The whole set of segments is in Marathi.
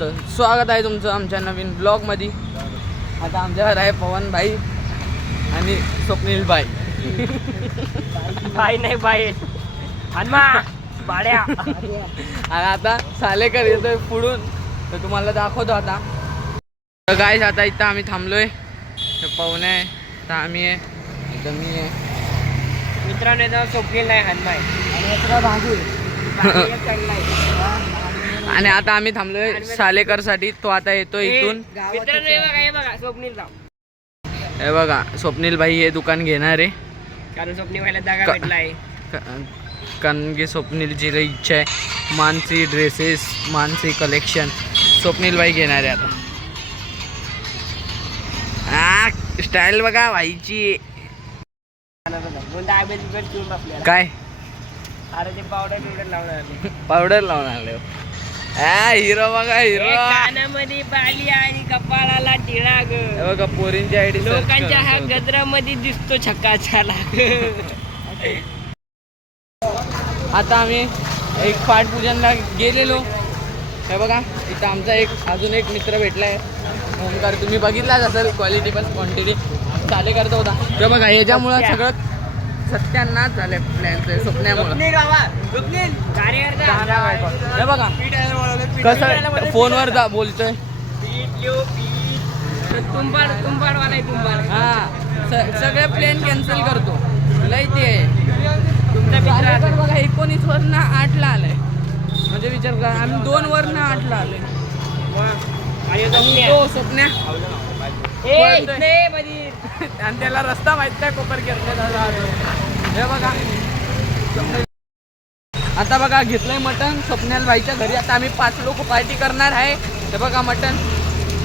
तर स्वागत आहे तुमचं आमच्या नवीन ब्लॉगमध्ये. आता आमच्यावर आहे पवन भाई आणि स्वप्नील भाई. भाई नाही बाई हनुमा बाड्या. आणि आता सालेकर येतोय पुढून, तर तुम्हाला दाखवतो आता. तर गाईस आता इथं आम्ही थांबलोय. तर पवन आहे, तर आम्ही आहे, इथं मी आहे. मित्रांनो याचं स्वप्नील नाही हनुमा आणि आता आम्ही थांबलोय सालेकर साठी. तो आता येतोय इथून. मित्रांनो हे बघा स्वप्नील राव. हे बघा स्वप्नील भाई हे दुकान घेणार आहे, कारण स्वप्नील व्हायला जागा भेटला आहे. कारण की स्वप्नीलची लई इच्छा आहे मानसी ड्रेसेस, मानसी कलेक्शन स्वप्नील भाई घेणार आहे आता. स्टाईल बघा भाईची. काय अरे ते पावडर लावणार पावडर लावून आले. हिरो बघा हिरो. कानामध्ये बाली आणि कपाळाला टिळा ग. हे बघा पोरींची आयडी लोकांच्या हा गजरामध्ये दिसतो छक्का छाला. आता आम्ही एक पाठपूजनला गेलेलो. हे बघा इथं आमचा एक अजून एक मित्र भेटला आहे ओमकार. तुम्ही बघितलाच असेल क्वालिटी बस क्वांटिटी चाले करतो होता. हे बघा ह्याच्यामुळं सगळं सत्यानाश झाले प्लॅनचं स्वप्नामुळं. हे बघा कसं फोनवर बोलतोय. सगळे प्लेन कॅन्सल करतो. लय ते तुमचा बघा 19 वरनं 8 ला आलाय. म्हणजे विचार करा आम्ही 2 वरनं 8 ला आलोय. स्वप्न्या आणि त्याला रस्ता माहित नाही कोपर घेतला. हे बघा आता बघा घेतलंय मटण स्वप्नील भाईच्या घरी. आता आम्ही 5 लोक पार्टी करणार आहे. हे बघा मटण.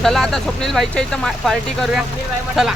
चला आता स्वप्नील भाईच्या इथं पार्टी करूया. चला.